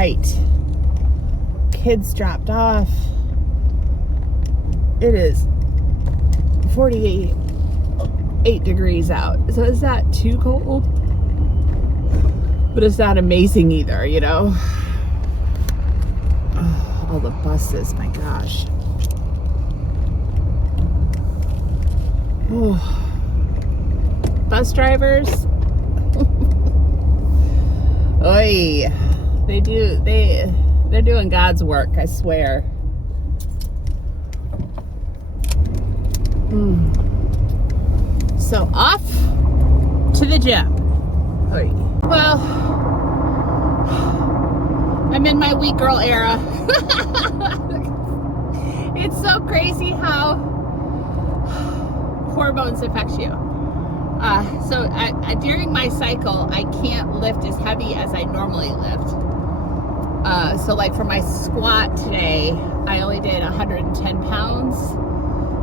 right. Kids dropped off. It is 48 degrees out. So it's not too cold, but it's not amazing either, you know? Oh, all the buses, my gosh. Oh. Bus drivers. Oy. They're doing God's work, I swear. So off to the gym. Oy. Well, I'm in my weak girl era. It's so crazy how hormones affect you. So during my cycle, I can't lift as heavy as I normally lift. So like for my squat today, I only did 110 pounds,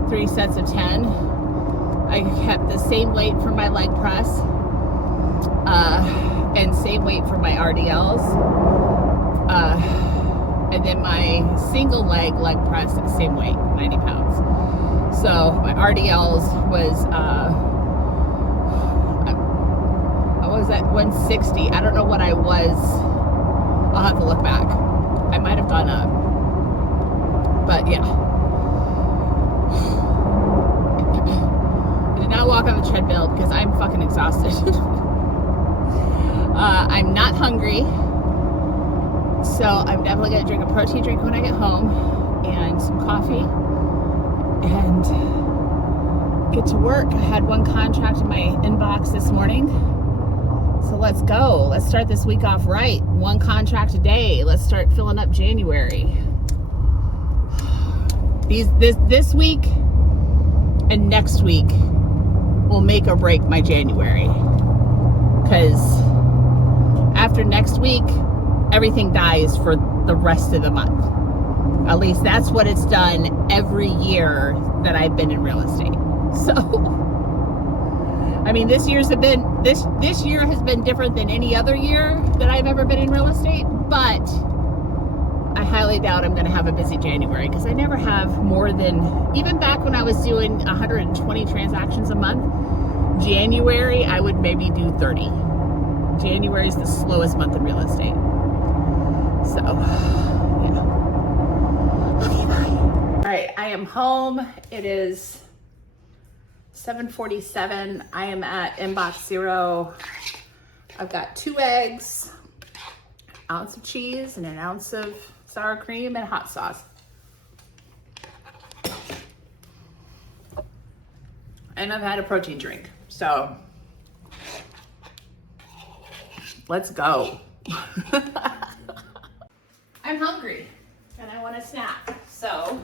3 sets of 10. I kept the same weight for my leg press, and same weight for my RDLs. And then my single leg press, same weight, 90 pounds. So my RDLs was, I was at 160. I don't know what I was. I'll have to look back. I might have gone up. But yeah. I did not walk on the treadmill because I'm fucking exhausted. I'm not hungry. So I'm definitely going to drink a protein drink when I get home and some coffee and get to work. I had one contract in my inbox this morning. So let's go. Let's start this week off right. One contract a day. Let's start filling up January. This week and next week will make or break my January. Because after next week, everything dies for the rest of the month. At least that's what it's done every year that I've been in real estate. So, I mean, this year has been different than any other year that I've ever been in real estate, but I highly doubt I'm going to have a busy January because I never have more than, even back when I was doing 120 transactions a month, January I would maybe do 30. January is the slowest month in real estate. So, yeah. Okay, bye. All right, I am home. It is 7:47. I am at inbox 0. I've got 2 eggs, an ounce of cheese, and an ounce of sour cream and hot sauce. And I've had a protein drink. So, let's go. I'm hungry and I want a snack. So,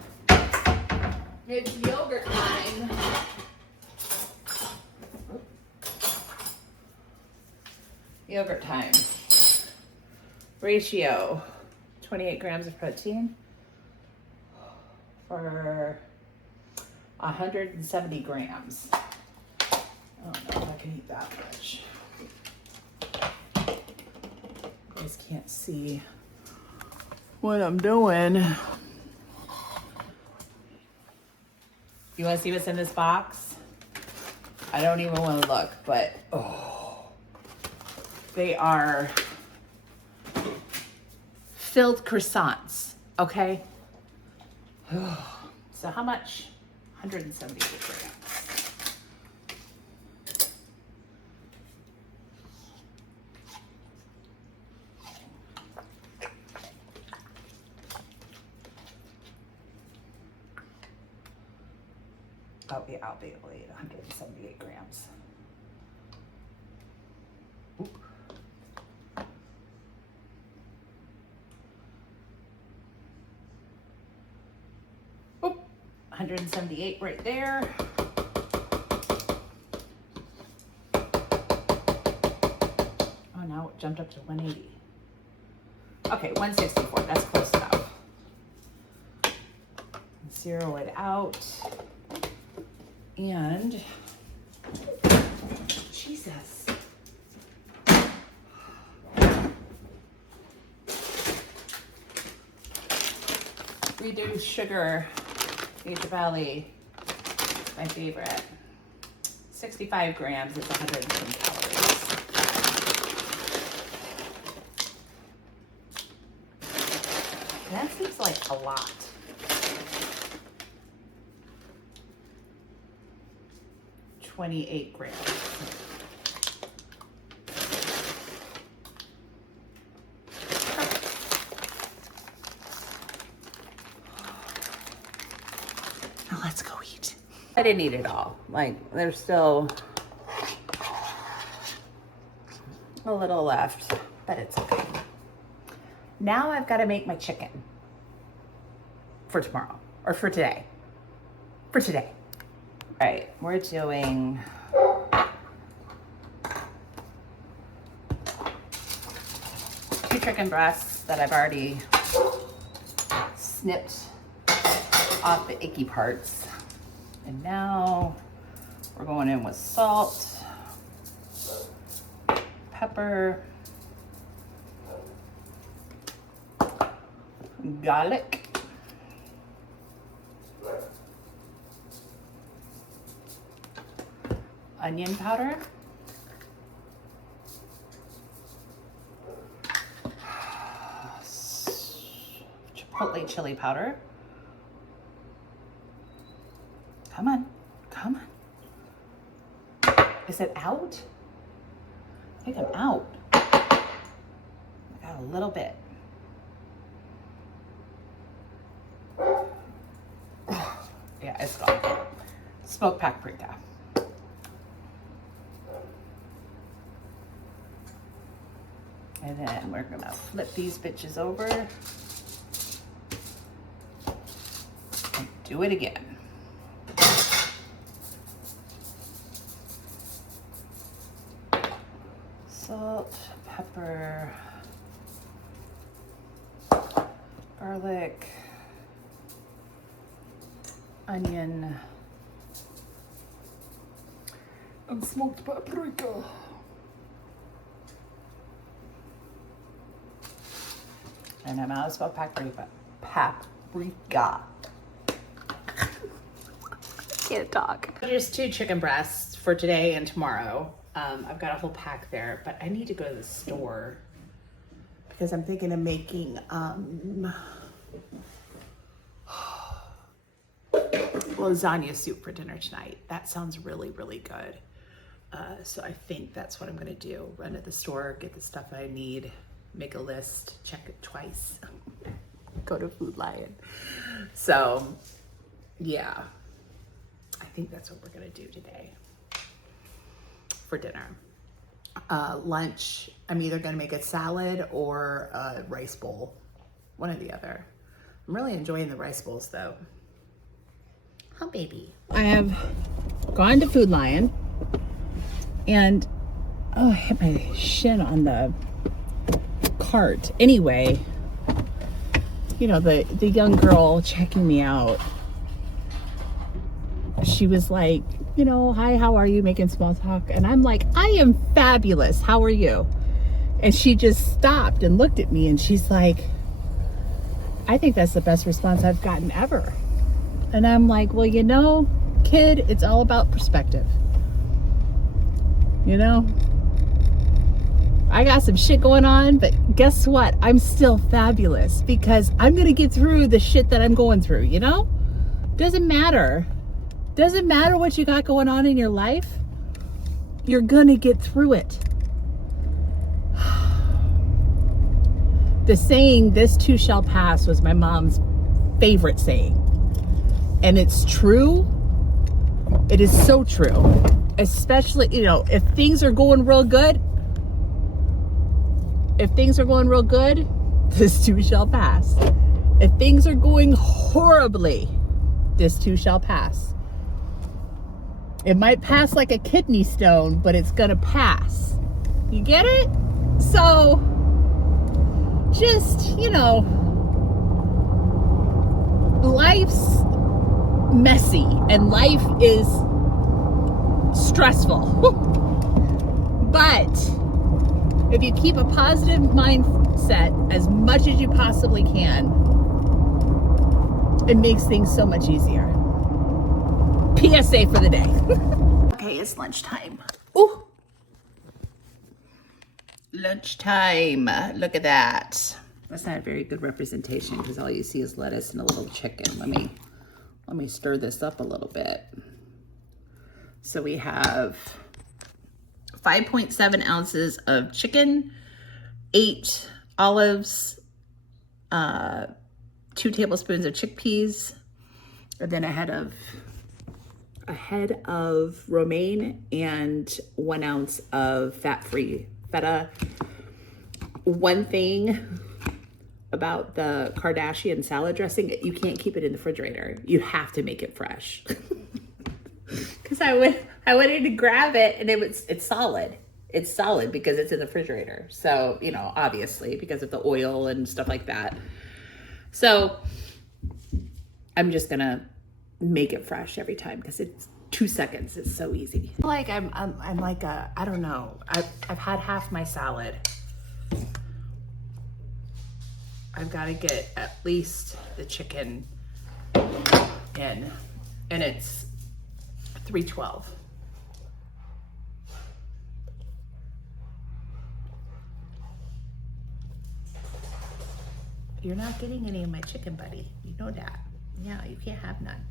it's yogurt time. Yogurt time. Ratio, 28 grams of protein for 170 grams. I don't know if I can eat that much. You guys can't see what I'm doing. You want to see what's in this box? I don't even want to look, but they are filled croissants, okay? So how much? 178 grams. Oh yeah, I'll be able to eat 178 grams. Oop. Oop. 178 right there. Oh, now it jumped up to 180. Okay, 164, that's close enough. Zero it out. And Jesus. reduced sugar, Nature Valley, my favorite. 65 grams is 110 calories. That seems like a lot. $28 grams. Now let's go eat. I didn't eat it all. Like, there's still a little left, but it's okay. Now I've got to make my chicken for tomorrow, or for today. For today. All right, we're doing two chicken breasts that I've already snipped off the icky parts. And now we're going in with salt, pepper, garlic, onion powder, chipotle chili powder. Come on, come on. Is it out? I think I'm out. I got a little bit. Yeah, it's gone. Smoked paprika. And then we're gonna flip these bitches over and do it again. Salt, pepper, garlic, onion, and smoked paprika. And I'm out of smoked paprika. Can't talk. Just 2 chicken breasts for today and tomorrow. I've got a whole pack there, but I need to go to the store because I'm thinking of making lasagna soup for dinner tonight. That sounds really, really good. So I think that's what I'm gonna do. Run to the store, get the stuff I need, make a list, check it twice, go to Food Lion. So yeah, I think that's what we're gonna do today for dinner. Lunch, I'm either gonna make a salad or a rice bowl, one or the other. I'm really enjoying the rice bowls though. Oh baby. I have gone to Food Lion and I hit my shin on the cart. Anyway, you know, the young girl checking me out, she was like, you know, hi, how are you? Making small talk. And I'm like, I am fabulous. How are you? And she just stopped and looked at me and she's like, I think that's the best response I've gotten ever. And I'm like, well, you know, kid, it's all about perspective. You know, I got some shit going on, but guess what? I'm still fabulous because I'm going to get through the shit that I'm going through, you know? Doesn't matter. Doesn't matter what you got going on in your life. You're going to get through it. The saying, this too shall pass, was my mom's favorite saying. And it's true. It is so true. Especially, you know, if things are going real good, this too shall pass. If things are going horribly, this too shall pass. It might pass like a kidney stone, but it's gonna pass. You get it? So, just, you know, life's messy and life is stressful. But if you keep a positive mindset as much as you possibly can, It makes things so much easier. PSA for the day. Okay, it's lunchtime. Ooh. Lunchtime. Look at that. That's not a very good representation because all you see is lettuce and a little chicken. Let me stir this up a little bit. So we have 5.7 ounces of chicken, 8 olives, 2 tablespoons of chickpeas, and then a head of romaine and 1 ounce of fat-free feta. One thing about the Kardashian salad dressing, you can't keep it in the refrigerator. You have to make it fresh. Because I went in to grab it and it's solid. It's solid because it's in the refrigerator. So, you know, obviously because of the oil and stuff like that. So I'm just gonna make it fresh every time because it's 2 seconds. It's so easy. Like I'm like I don't know. I've had half my salad. I've got to get at least the chicken in, and it's $3.12. You're not getting any of my chicken, buddy. You know that. Yeah, you can't have none.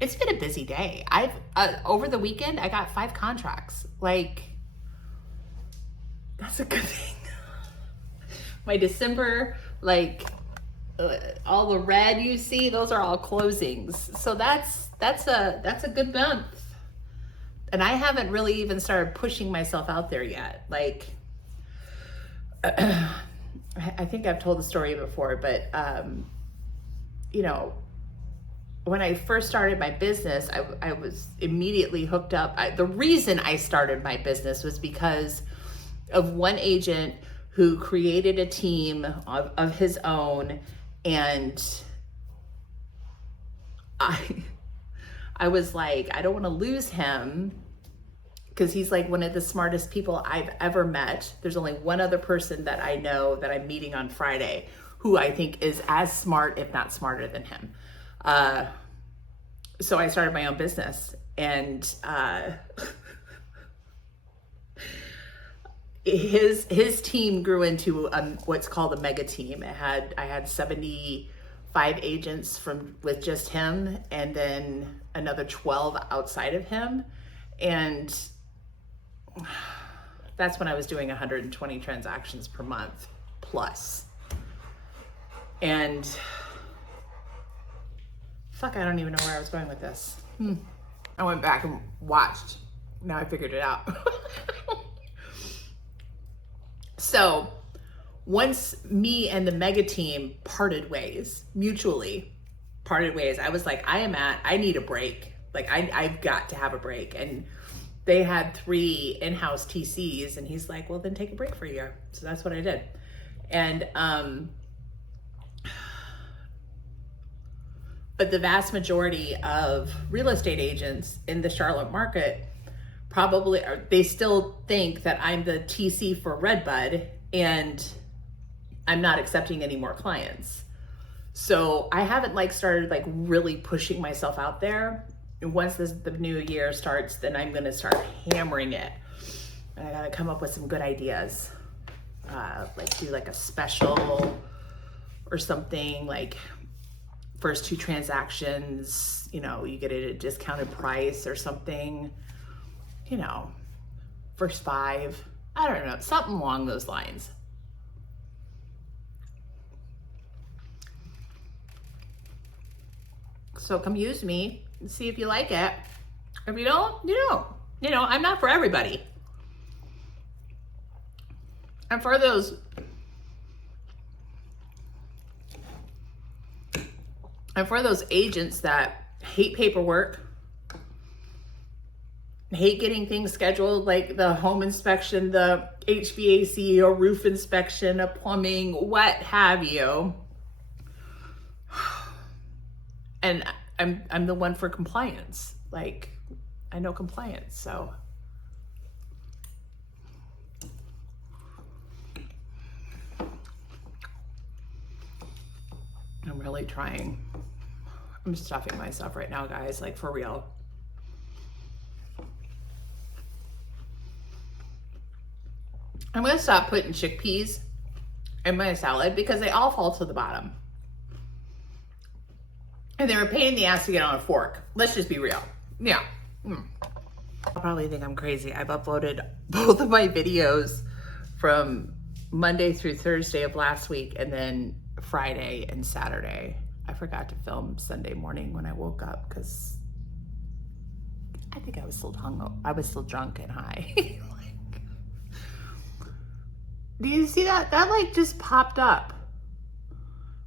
It's been a busy day. I've over the weekend I got 5 contracts. Like, that's a good thing. My December, like all the red you see, those are all closings. So that's a good month. And I haven't really even started pushing myself out there yet. Like, I think I've told the story before, but you know, when I first started my business, I was immediately hooked up. The reason I started my business was because of one agent who created a team of his own, and I was like, I don't want to lose him because he's like one of the smartest people I've ever met. There's only one other person that I know that I'm meeting on Friday who I think is as smart, if not smarter than him. So I started my own business, and his team grew into what's called a mega team. I had 75 agents with just him, and then another 12 outside of him, and that's when I was doing 120 transactions per month plus. And fuck, I don't even know where I was going with this. I went back and watched. Now I figured it out. So once me and the mega team mutually parted ways, I was like, I need a break. Like I've got to have a break. And they had 3 in-house TCs, and he's like, well, then take a break for a year. So that's what I did. And, but the vast majority of real estate agents in the Charlotte market they still think that I'm the TC for Redbud, and I'm not accepting any more clients. So I haven't started really pushing myself out there. And once the new year starts, then I'm going to start hammering it. And I got to come up with some good ideas. Do a special or something, like first 2 transactions, you get it at a discounted price or something. First 5, I don't know, something along those lines. So come use me and see if you like it. If you don't, you don't. I'm not for everybody. And for those agents that hate paperwork, hate getting things scheduled, like the home inspection, the HVAC or roof inspection, a plumbing, what have you. And I'm the one for compliance. I know compliance, so. really trying. I'm stuffing myself right now, guys, like for real. I'm gonna stop putting chickpeas in my salad because they all fall to the bottom. And they're a pain in the ass to get on a fork. Let's just be real. Yeah. I'll probably think I'm crazy. I've uploaded both of my videos from Monday through Thursday of last week and then Friday and Saturday. I forgot to film Sunday morning when I woke up because I think I was still I was still drunk and high. Do you see that? That like just popped up.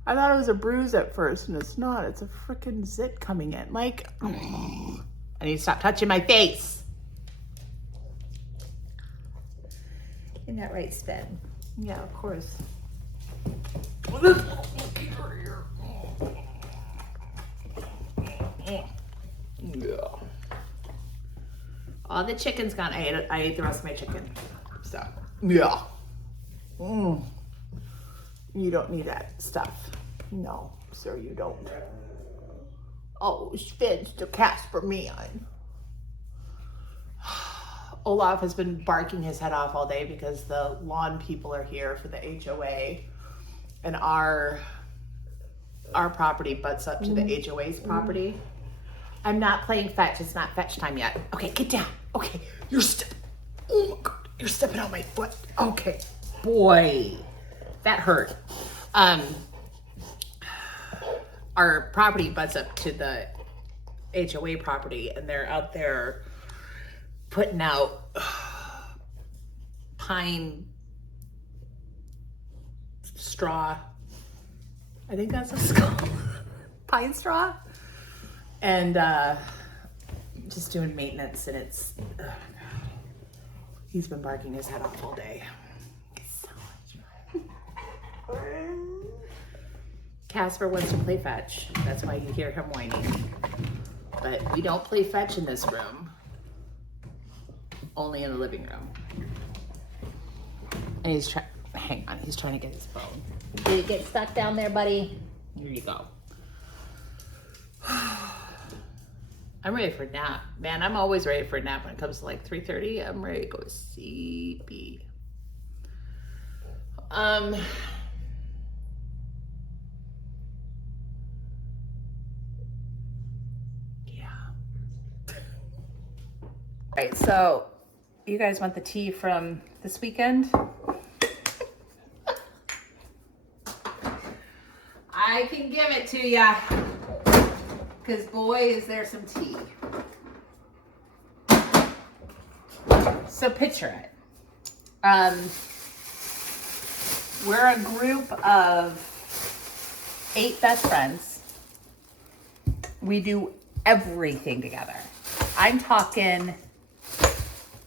I thought it was a bruise at first and it's not. It's a freaking zit coming in. Like, I need to stop touching my face. Isn't that right, Sven? Yeah, of course. Yeah. All the chicken's gone. I ate the rest of my chicken. So, yeah. You don't need that stuff. No, sir, you don't. Oh, Sven's to Casper man. Olaf has been barking his head off all day because the lawn people are here for the HOA, and our property butts up to the HOA's property. I'm not playing fetch. It's not fetch time yet. Okay, get down. Okay, oh my God, you're stepping on my foot. Okay, boy, that hurt. Our property butts up to the HOA property, and they're out there putting out pine straw. I think that's what it's called. Pine straw. And just doing maintenance, and it's, oh my God. He's been barking his head off all day. So much fun. Casper wants to play fetch. That's why you hear him whining. But we don't play fetch in this room. Only in the living room. And he's trying, hang on, he's trying to get his phone. Did it get stuck down there, buddy? Here you go. I'm ready for a nap. Man, I'm always ready for a nap when it comes to like 3:30. I'm ready to go sleepy. Yeah. All right, so you guys want the tea from this weekend? I can give it to ya. Because boy, is there some tea. So picture it. We're a group of 8 best friends. We do everything together. I'm talking,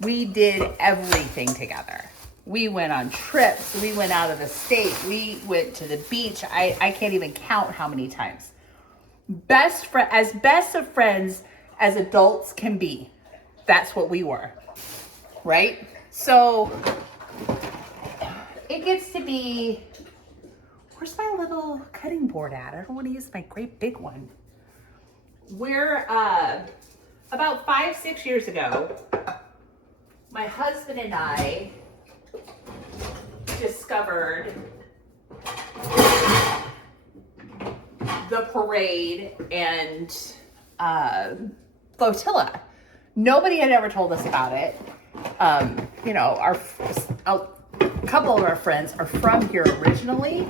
we did everything together. We went on trips. We went out of the state. We went to the beach. I can't even count how many times. As best of friends as adults can be. That's what we were, right? So it gets to be, where's my little cutting board at? I don't want to use my great big one. We're about 5-6 years ago, my husband and I discovered the parade and flotilla. Nobody had ever told us about it. You know, a couple of our friends are from here originally.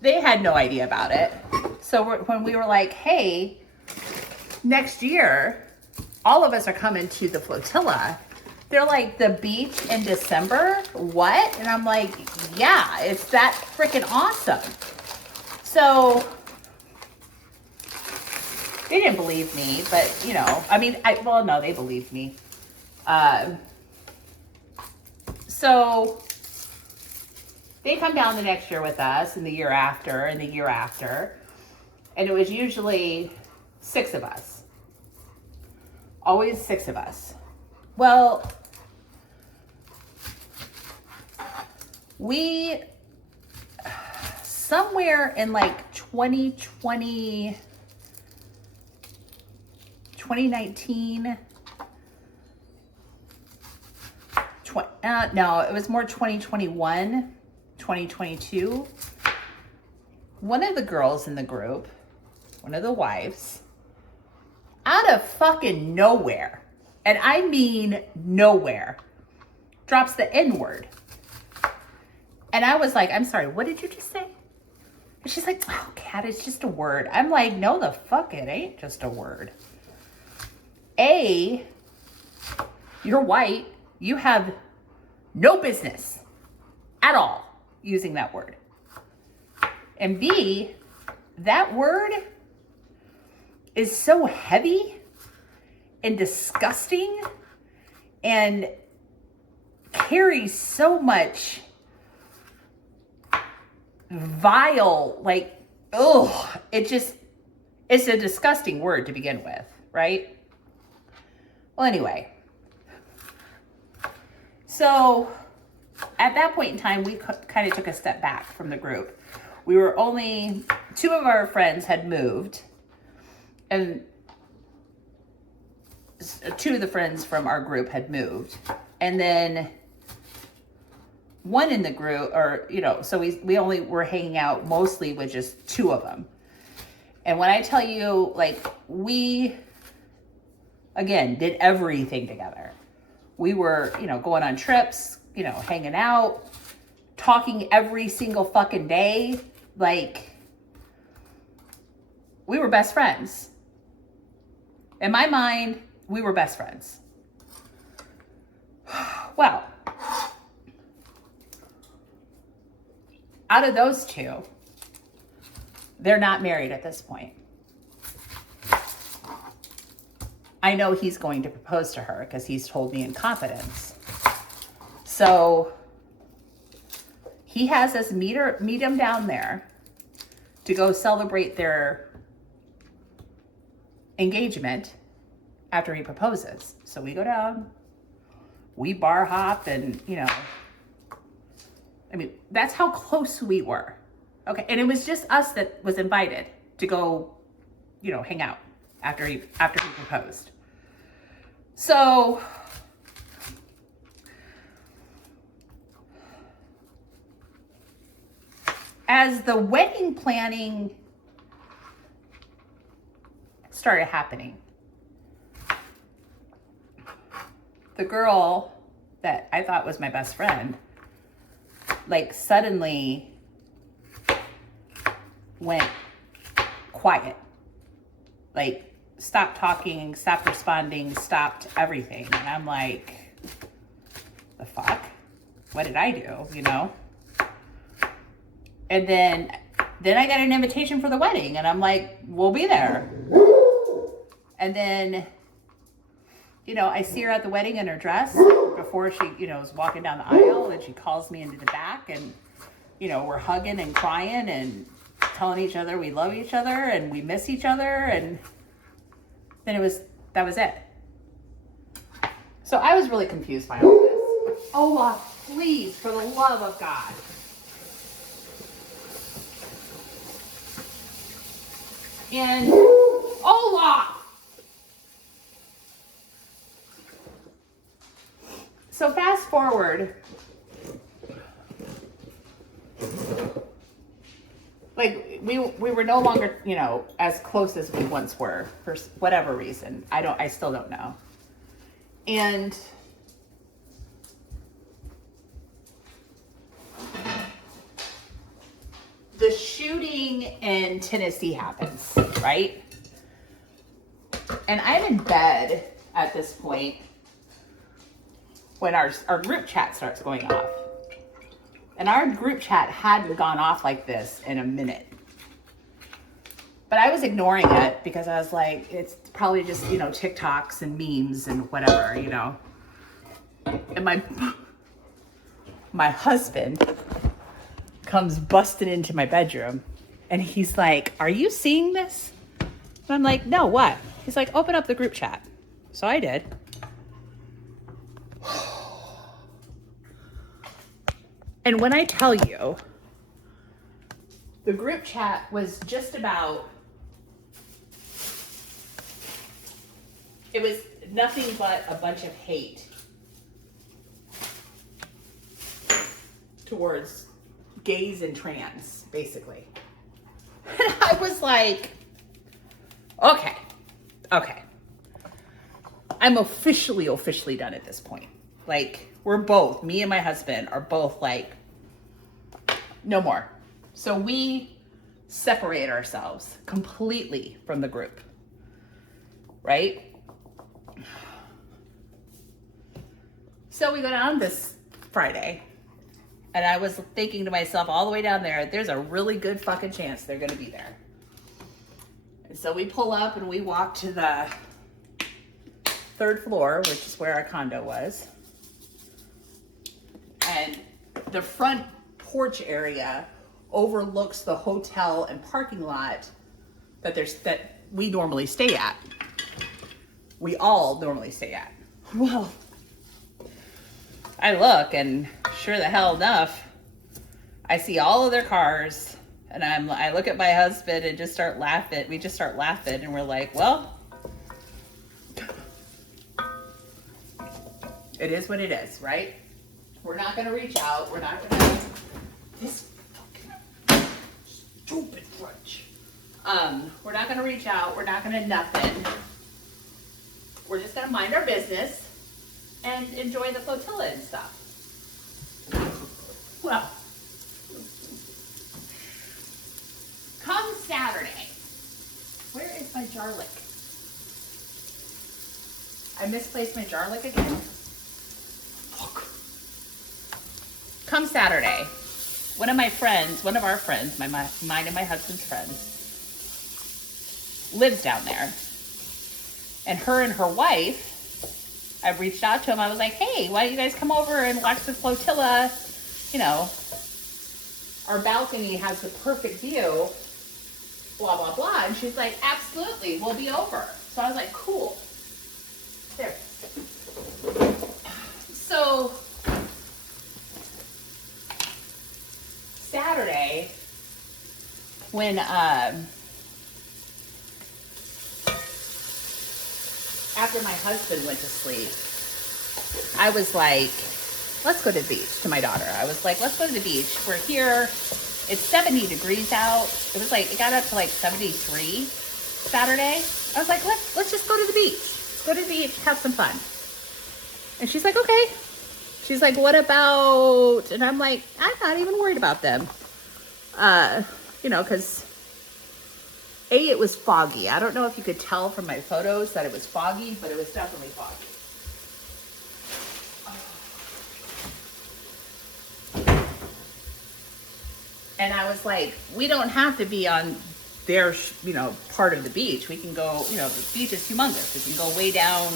They had no idea about it. So when we were like, hey, next year, all of us are coming to the flotilla. They're like, the beach in December? What? And I'm like, yeah, it's that freaking awesome. So they didn't believe me, but you know, I mean, well, no, they believed me. So they come down the next year with us, and the year after, and the year after. And it was usually 6 of us. Always 6 of us. Well, we, somewhere in like 2020, 2019, no, it was more 2021, 2022. One of the girls in the group, one of the wives, out of fucking nowhere, and I mean nowhere, drops the N-word. And I was like, I'm sorry, what did you just say? And she's like, oh, Kat, it's just a word. I'm like, no, the fuck it ain't just a word. A, you're white. You have no business at all using that word. And B, that word is so heavy and disgusting and carries so much vile, like, ugh, it's a disgusting word to begin with, right? Well, anyway, so at that point in time, we kind of took a step back from the group. We were only, 2 of our friends had moved, and 2 of the friends from our group had moved. And then one in the group, or, you know, so we only were hanging out mostly with just 2 of them. And when I tell you, like, we, again, did everything together. We were, you know, going on trips, you know, hanging out, talking every single fucking day. Like, we were best friends. In my mind, we were best friends. Well, out of those 2, they're not married at this point. I know he's going to propose to her because he's told me in confidence. So he has us meet him down there to go celebrate their engagement after he proposes. So we go down, we bar hop, and, you know, I mean, that's how close we were. Okay, and it was just us that was invited to go, you know, hang out after he proposed. So as the wedding planning started happening, the girl that I thought was my best friend, like, suddenly went quiet. Like, stopped talking, stopped responding, stopped everything. And I'm like, the fuck? What did I do, you know? And then I got an invitation for the wedding, and I'm like, we'll be there. And then, you know, I see her at the wedding in her dress before she, you know, is walking down the aisle, and she calls me into the back, and, you know, we're hugging and crying and telling each other we love each other and we miss each other. And then that was it. So I was really confused by all this. Ola, please, for the love of God. And Ola! So fast forward, like, we were no longer, you know, as close as we once were for whatever reason. I still don't know. And the shooting in Tennessee happens, right? And I'm in bed at this point when our group chat starts going off. And our group chat hadn't gone off like this in a minute. But I was ignoring it because I was like, it's probably just, you know, TikToks and memes and whatever, you know. And my husband comes busting into my bedroom, and he's like, are you seeing this? And I'm like, no, what? He's like, open up the group chat. So I did. And when I tell you, the group chat was just about, it was nothing but a bunch of hate towards gays and trans, basically. And I was like, okay. I'm officially done at this point. Like, we're both, me and my husband are both like, no more. So we separate ourselves completely from the group, right? So we go down this Friday, and I was thinking to myself all the way down there, there's a really good fucking chance they're gonna be there. And so we pull up and we walk to the 3rd floor, which is where our condo was. And the front porch area overlooks the hotel and parking lot that we normally stay at. We all normally stay at. Well, I look, and sure the hell enough, I see all of their cars, and I look at my husband and just start laughing. We just start laughing, and we're like, well, it is what it is, right? We're not gonna reach out. We're not gonna, this fucking stupid crunch. We're not gonna reach out. We're not gonna nothing. We're just gonna mind our business and enjoy the flotilla and stuff. Well, come Saturday. Where is my jarlic? I misplaced my jarlic again. Fuck. Come Saturday, one of our friends, mine and my husband's friends, lives down there. And her wife, I reached out to him. I was like, hey, why don't you guys come over and watch the flotilla? You know, our balcony has the perfect view, blah, blah, blah. And she's like, absolutely, we'll be over. So I was like, cool. There. So Saturday, when after my husband went to sleep, I was like, let's go to the beach, to my daughter. I was like, let's go to the beach. We're here. It's 70 degrees out. It got up to like 73 Saturday. I was like, let's just go to the beach. Let's go to the beach, have some fun. And she's like, okay. She's like, what about, and I'm like, I'm not even worried about them. You know, because it was foggy. I don't know if you could tell from my photos that it was foggy, but it was definitely foggy. And I was like, we don't have to be on their, part of the beach. We can go, the beach is humongous. We can go way down,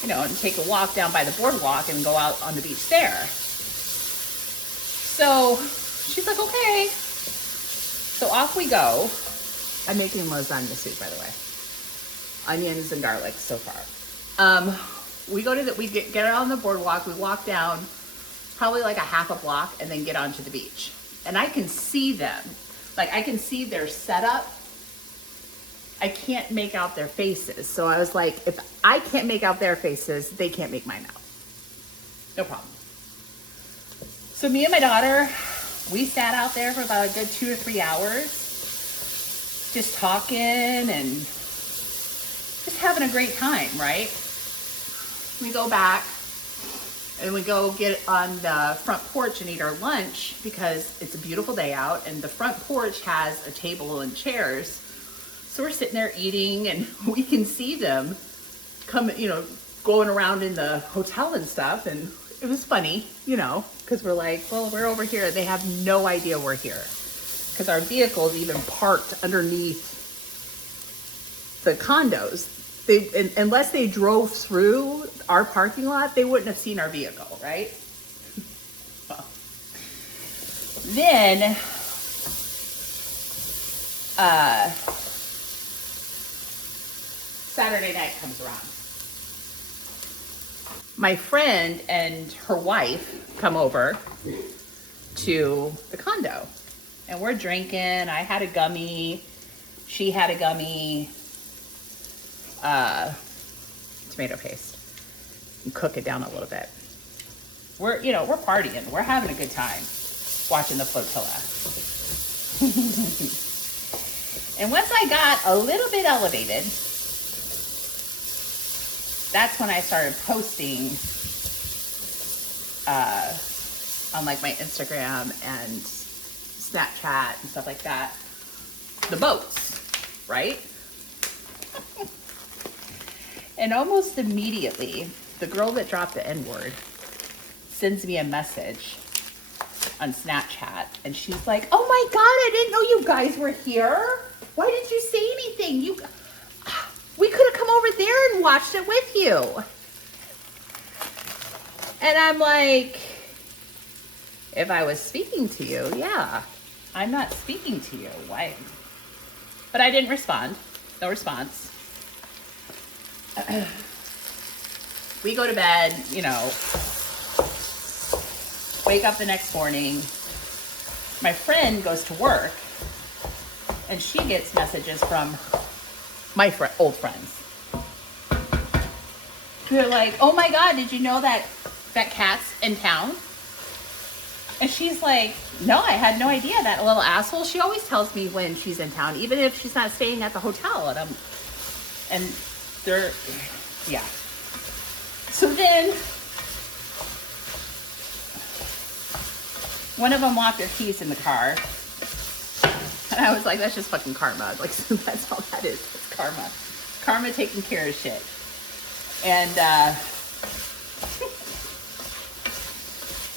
and take a walk down by the boardwalk and go out on the beach there. So she's like, okay. So off we go. I'm making lasagna soup, by the way. Onions and garlic so far. We get out on the boardwalk. We walk down probably like a half a block and then get onto the beach. And I can see them. Like, I can see their setup. I can't make out their faces. So I was like, if I can't make out their faces, they can't make mine out. No problem. So me and my daughter, we sat out there for about a good 2 or 3 hours, just talking and just having a great time, right? We go back and we go get on the front porch and eat our lunch because it's a beautiful day out and the front porch has a table and chairs. So we're sitting there eating and we can see them come, going around in the hotel and stuff. And it was funny, because we're like, well, we're over here. They have no idea we're here because our vehicle is even parked underneath the condos. Unless they drove through our parking lot, they wouldn't have seen our vehicle, right? Well, then, Saturday night comes around. My friend and her wife come over to the condo. And we're drinking. I had a gummy. She had a gummy. Tomato paste. And cook it down a little bit. We're partying. We're having a good time watching the flotilla. And once I got a little bit elevated, that's when I started posting on like my Instagram and Snapchat and stuff like that, the boats, right? And almost immediately, the girl that dropped the N-word sends me a message on Snapchat, and she's like, "Oh my God, I didn't know you guys were here. Why didn't you say anything? We could have come over there and watched it with you." And I'm like, if I was speaking to you, yeah. I'm not speaking to you. Why? But I didn't respond. No response. We go to bed, wake up the next morning. My friend goes to work, and she gets messages from my old friends. They're like, "Oh my God, did you know that cat's in town?" And she's like, "No, I had no idea. That little asshole, she always tells me when she's in town, even if she's not staying at the hotel." And they're, yeah. So then, one of them locked their keys in the car. And I was like, that's just fucking karma. Like, that's all that is. It's karma. Karma taking care of shit. And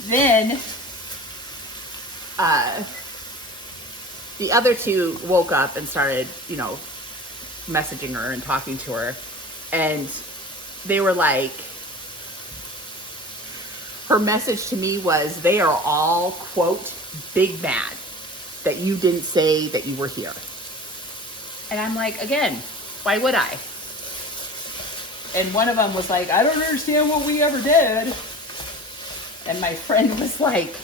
then the other two woke up and started, messaging her and talking to her. And they were like, her message to me was, they are all, quote, big mad that you didn't say that you were here. And I'm like, again, why would I? And one of them was like, "I don't understand what we ever did." And my friend was like,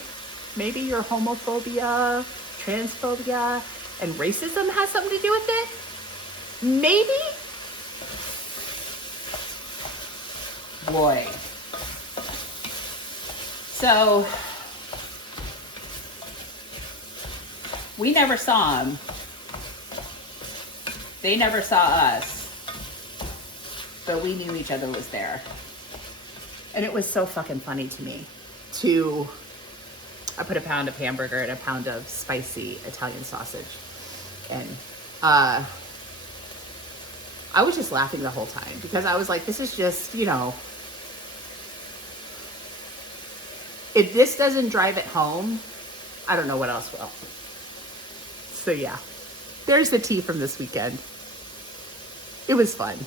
maybe your homophobia, transphobia, and racism has something to do with it? Maybe? Boy. So, we never saw them. They never saw us. But we knew each other was there. And it was so fucking funny to me. I put a pound of hamburger and a pound of spicy Italian sausage. And I was just laughing the whole time because I was like, this is just, if this doesn't drive it home, I don't know what else will. So yeah, there's the tea from this weekend. It was fun.